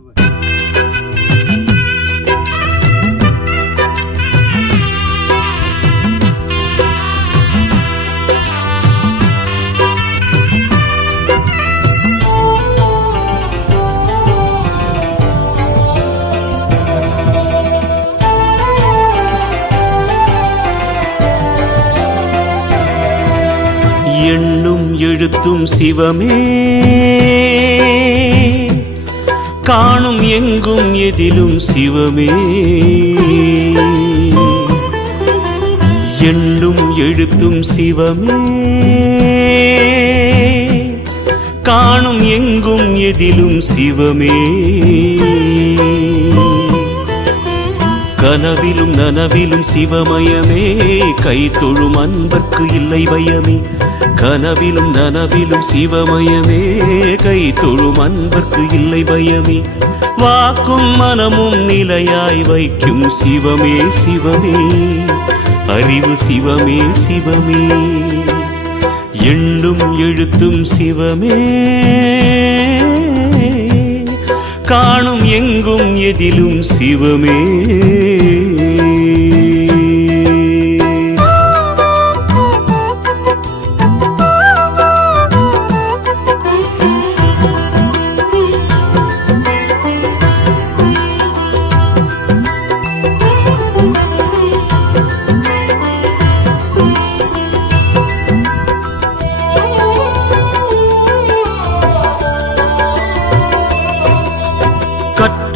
உட்காந்து எண்ணும் எழுத்தும் சிவமே. காணும் எங்கும் எதிலும் சிவமே. எண்ணும் எழுத்தும் சிவமே. காணும் எங்கும் எதிலும் சிவமே. கனவிலும் நனவிலும் சிவமயமே. கை தொழும் அன்பர்க்கு இல்லை பயமே. கனவிலும் நனவிலும் சிவமயமே. கை தொழும் அன்பர்க்கு இல்லை பயமே. வாக்கும் மனமும் நிலையாய் வைக்கும் சிவமே சிவமே. அறிவு சிவமே சிவமே. எண்ணும் எழுத்தும் சிவமே. காணும் எங்கும் எதிலும் சிவமே.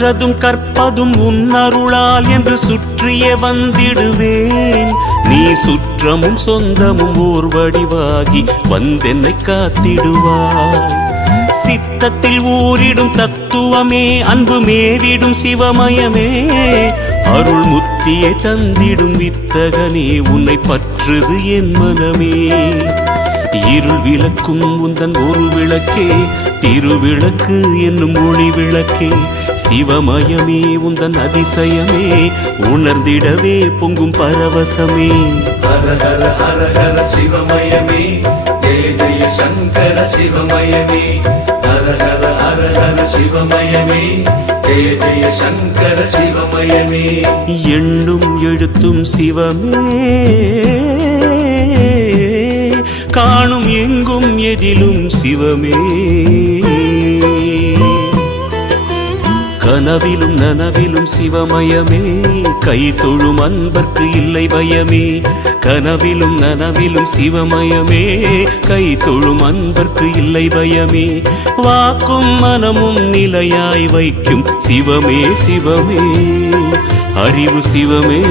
கற்றதும் கற்பதும் உன் அருளால் என்று சுற்றியே வந்திடுவேன். நீ சுற்றமும் சொந்தமும் ஓர் வடிவாகி வந்தென்னை காத்திடுவாய். சித்தத்தில் ஊரிடும் தத்துவமே அன்பு மேவிடும் சிவமயமே. அருள் முத்தியை தந்திடும் வித்தகனே உன்னை பற்றுது என் மனமே. இருள் விளக்கும் உந்தன் ஒரு விளக்கே திருவிளக்கு என்னும் ஒளி விளக்கே. சிவமயமே உந்தன் அதிசயமே உணர்ந்திடவே பொங்கும் பரவசமே. ஹர ஹர ஹர ஹர சிவமயமே ஜெய ஜெய சங்கர சிவமயமே. ஹர ஹர ஹர ஹர சிவமயமே ஜெய ஜெய சங்கர சிவமயமே. எண்ணும் எழுத்தும் சிவமே. காணும் எங்கும் எதிலும் சிவமே. கனவிலும் நனவிலும் சிவமயமே. கை தொழும் அன்பர்க்கு இல்லை பயமே. கனவிலும் நனவிலும் சிவமயமே. கை தொழும் அன்பர்க்கு இல்லை பயமே. வாக்கும் மனமும் நிலையாய் வைக்கும் சிவமே சிவமே. அறிவு சிவமே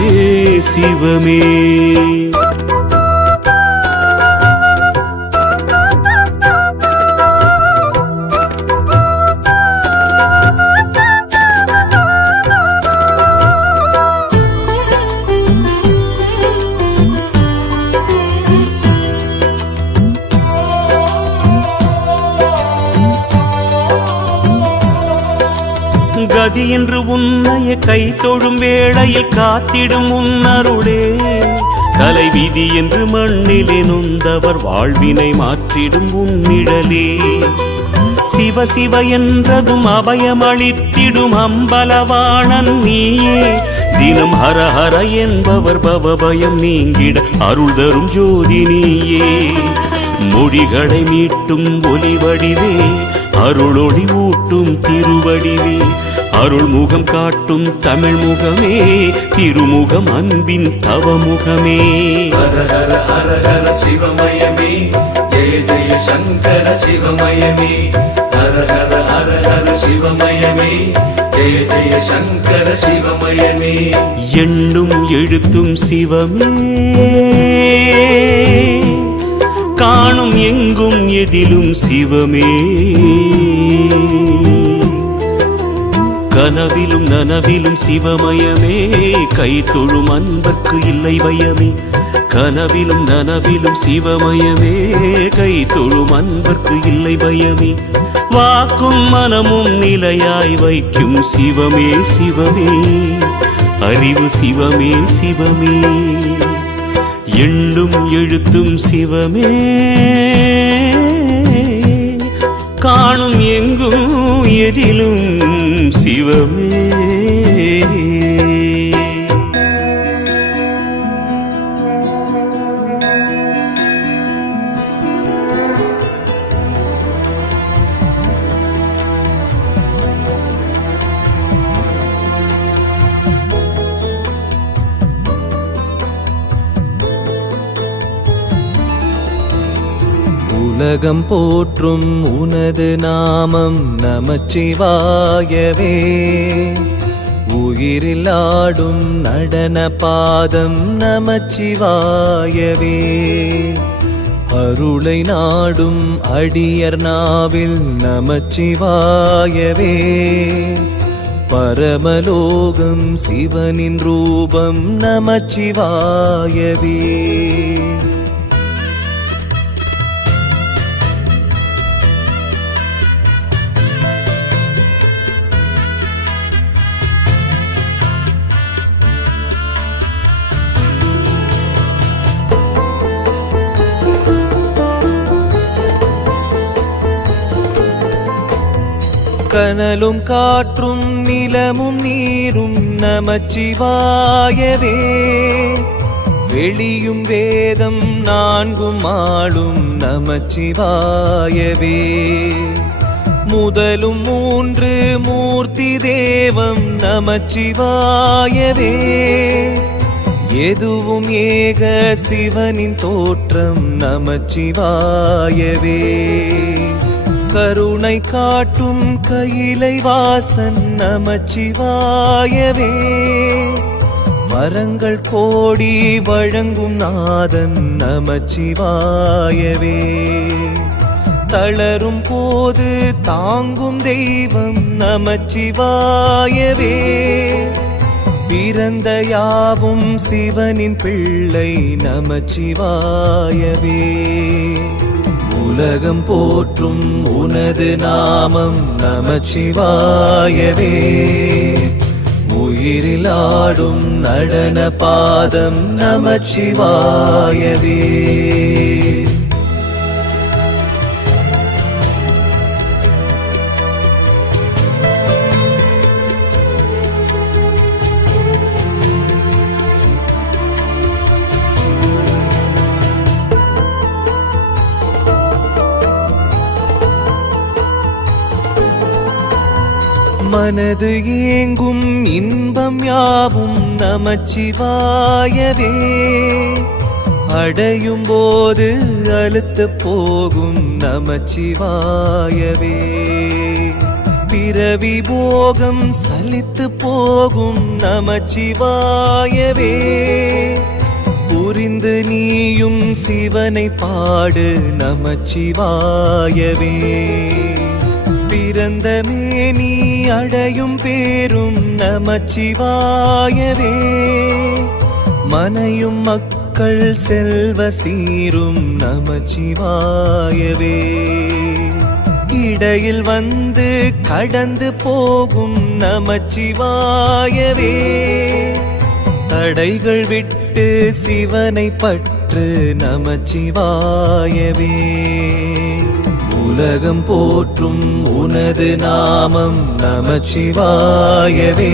சிவமே. நின்று உன்னைய கை தொழும் வேளையில் காத்திடும் உன்னருளே. தலைவிதி என்று மண்ணிலே நொந்தவர் வாழ்வினை மாற்றிடும் உன்னிழலே சிவ சிவ என்றதும் அபயமளித்திடும் அம்பலவாணன் நீயே. தினம் ஹர ஹர என்பவர் பவபயம் நீங்கிட அருள் தரும் ஜோதி நீயே. மொழிகளை மீட்டும் ஒலி வடிவே அருளொளி ஊட்டும் திருவடிவே. அருள் முகம் காட்டும் தமிழ் முகமே திருமுகம் அன்பின் தவமுகமே. ஹர ஹர ஹர ஹர சிவமயமே ஜெய ஜெய சங்கர சிவமயமே. ஹர ஹர ஹர ஹர சிவமயமே ஜெய ஜெய சங்கர சிவமயமே. எண்ணும் எழுத்தும் சிவமே. காணும் எங்கும் எதிலும் சிவமே. கனவிலும் நனவிலும் சிவமயமே. கை தொழும் அன்பர்க்கு இல்லை பயமே. கனவிலும் நனவிலும் சிவமயமே. கை தொழும் அன்பர்க்கு இல்லை பயமே. வாக்கும் மனமும் நிலையாய் வைக்கும் சிவமே சிவமே. அறிவு சிவமே சிவமே. எண்ணும் எழுத்தும் சிவமே. காணும் எங்கும் எதிலும் சிவமே. உலகம் போற்றும் உனது நாமம் நமச்சிவாயவே. உயிரிலாடும் நடன பாதம் நமச்சிவாயவே. அருளை நாடும் அடியர் நாவில் நமச்சிவாயவே. பரமலோகம் சிவனின் ரூபம் நமச்சிவாயவே. கனலும் காற்றும் நிலமும் நீரும் நமச்சிவாயவே. வெளியும் வேதம் நான்கும் ஆளும் நமச்சிவாயவே. முதலும் மூன்று மூர்த்தி தேவம் நமச்சிவாயவே. எதுவும் ஏக சிவனின் தோற்றம் நமச்சிவாயவே. கருணை காட்டும் கையிலை வாசன் நமச்சிவாயவே. மரங்கள் கோடி வழங்கும் நாதன் நமச்சிவாயவே. தளரும் போது தாங்கும் தெய்வம் நமச்சிவாயவே. பிறந்த யாவும் சிவனின் பிள்ளை நமச்சிவாயவே. உலகம் போற்றும் உனது நாமம் நமச்சிவாயவே உயிரில் ஆடும் நடன பாதம் நமச்சிவாயவே மனது ஏங்கும் இன்பம் யாவும் நமச்சிவாயவே. அடையும் போது அழுத்து போகும் நமச்சிவாயவே. பிறவி போகம் சலித்து போகும் நமச்சிவாயவே. புரிந்து நீயும் சிவனை பாடு நமச்சிவாயவே. பிறந்தமே நீ அடையும் பேரும் நமச்சிவாயவே. மனையும் மக்கள் செல்வ சீரும் நமச்சிவாயவே. இடையில் வந்து கடந்து போகும் நமச்சிவாயவே. தடைகள் விட்டு சிவனை பற்று நமச்சிவாயவே. உலகம் போற்றும் உனது நாமம் நமச்சிவாயவே.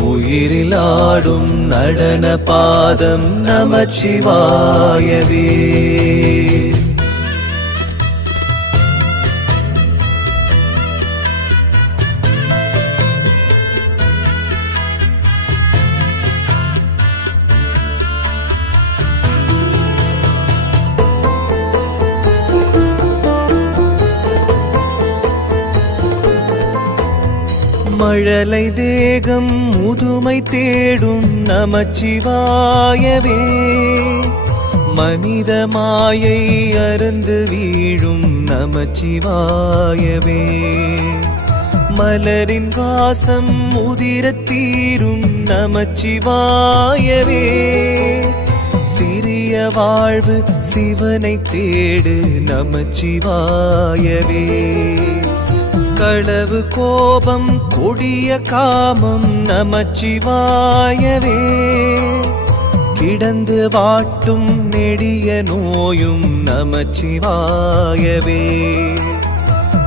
உயிரில் ஆடும் நடன பாதம் நமச்சிவாயவே. மழலை தேகம் முதுமை தேடும் நமச்சிவாயவே. மனித மாயை அருந்து வீழும் நமச்சிவாயவே. மலரின் வாசம் உதிரத்தீரும் நமச்சிவாயவே. சிறிய வாழ்வு சிவனை தேடு நமச்சிவாயவே. களவு கோபம் கொடிய காமம் நமச்சிவாயவே. கிடந்து வாட்டும் நெடிய நோயும் நமச்சிவாயவே.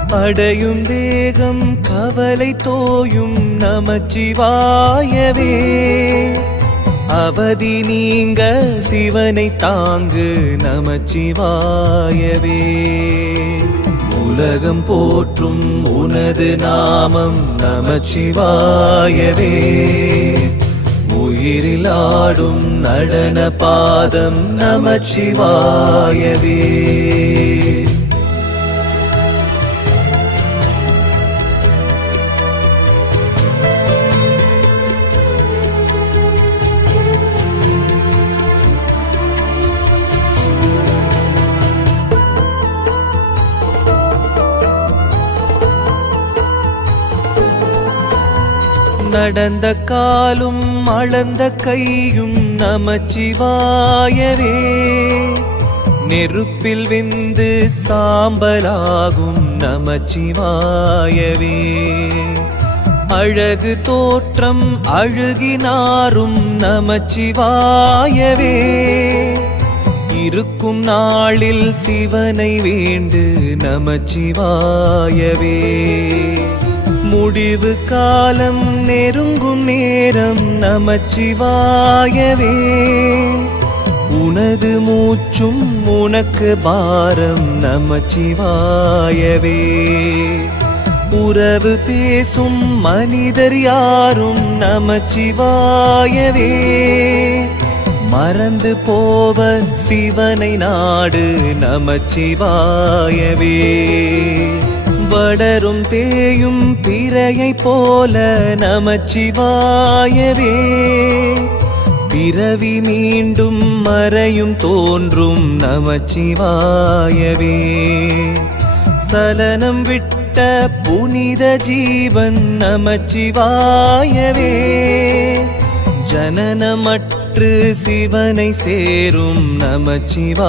அடையும் தேகம் கவலை தோயும் நமச்சிவாயவே. அவதி நீங்க சிவனை தாங்கு நமச்சிவாயவே. உலகம் போற்றும் உனது நாமம் நமச்சிவாயவே. உயிரிலாடும் நடன பாதம் நமச்சிவாயவே. நடந்த காலும் அளந்த கையும் நமச்சிவாயவே. நெருப்பில் விந்து சாம்பலாகும் நமச்சிவாயவே. அழகு தோற்றம் அழுகினாரும் நமச்சிவாயவே. இருக்கும் நாளில் சிவனை வேண்டு நமச்சிவாயவே. முடிவு காலம் நெருங்கும் நேரம் நமச்சிவாயவே. உனது மூச்சும் உனக்கு பாரம் நமச்சிவாயவே. உறவு பேசும் மனிதர் யாரும் நமச்சிவாயவே. மறந்து போவர் சிவனை நாடு நமச்சிவாயவே. வளரும் தேயும் பிறையை போல நமச்சிவாயவே. பிறவி மீண்டும் மறையும் தோன்றும் நமச்சிவாயவே. சலனம் விட்ட புனித ஜீவன் நமச்சிவாயவே. ஜனனமற்று சிவனை சேரும் நமச்சிவாயவே.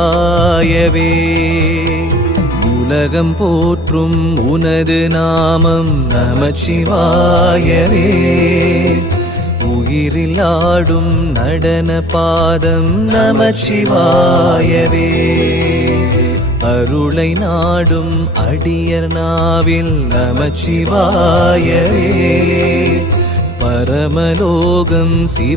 உலகம் போற்றும் உனது நாமம் நமச்சிவாயவே உயிரில் ஆடும் நடன பாதம் நமச்சிவாயவே அருளை நாடும் அடியர் நாவில் நமச்சிவாயவே பரமலோகம் சிவ